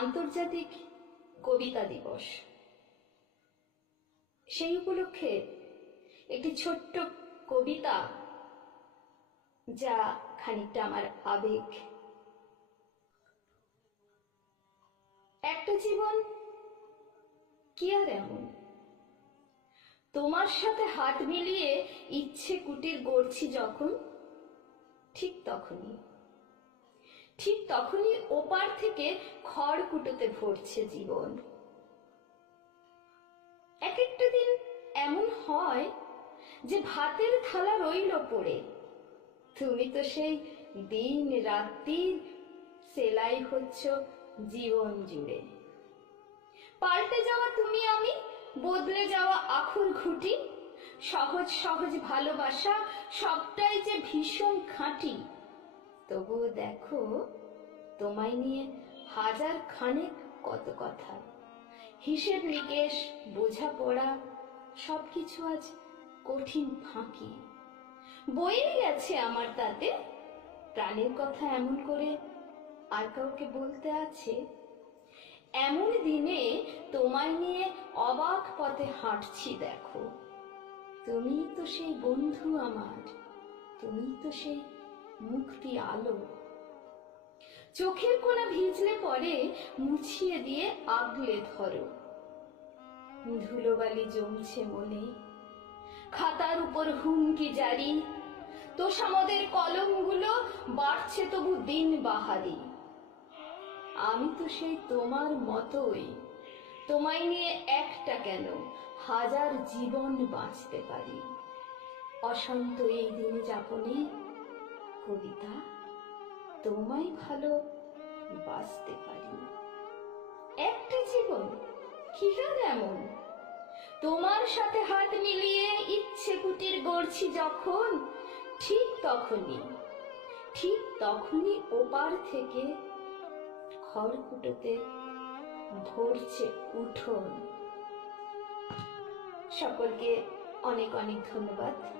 আন্তর্জাতিক কবিতা দিবস। সেই উপলক্ষে একটি ছোট্ট কবিতা যা খানিকটা আমার আবেগ। একটা জীবন কি আর এমন? তোমার সাথে হাত মিলিয়ে ইচ্ছে কুটির গড়ছি যখন, ঠিক তখনই। ঠিক তখনই ওপার থেকে খড় কুটোতে ভরছে জীবন। এক একটা দিন এমন হয় যে ভাতের থালা রইল পড়ে। তুমি তো সেই দিন রাত্রির সেলাই হচ্ছ জীবন জুড়ে। পাল্টে যাওয়া তুমি আমি, বদলে যাওয়া আখুর ঘুটি, সহজ সহজ ভালোবাসা সবটাই যে ভীষণ খাঁটি তবুও দেখো, তোমায় নিয়ে হাজার খানেক কত কথা। হিসেব নিকেশ, বোঝাপড়া, সবকিছু আজ কঠিন ফাঁকি। বয়ে গেছে আমার তাতে, প্রাণের কথা এমন করে আর কাউকে বলতে আছে। এমন দিনে তোমায় নিয়ে অবাক পথে হাঁটছি দেখো। তুমি তো সেই বন্ধু আমার তুমি তো সেই মুক্তি আলো। চোখের কোনা ভিজলে পরে মুছিয়ে দিয়ে আগলে ধরো। ধুলোবালি জমছে মনে। খাতার উপর হুমকি জারি। তোষামদের কলমগুলো বাড়ছে তবু দিন বাহারি। আমি তো সেই তোমার মতোই। তোমায় নিয়ে একটা কেন? হাজার জীবন বাঁচতে পারি। অশান্ত এই দিন যাপনে কবিতা তোমায় ভালো বাঁচতে পারি। একটা জীবন কি আর এমন? তোমার সাথে হাত মিলিয়ে ইচ্ছে কুটির গড়ছি যখন, ঠিক তখনই ঠিক তখনই ওপার থেকে খড়কুটোতে ভরছে উঠোন। সকলকে অনেক অনেক ধন্যবাদ।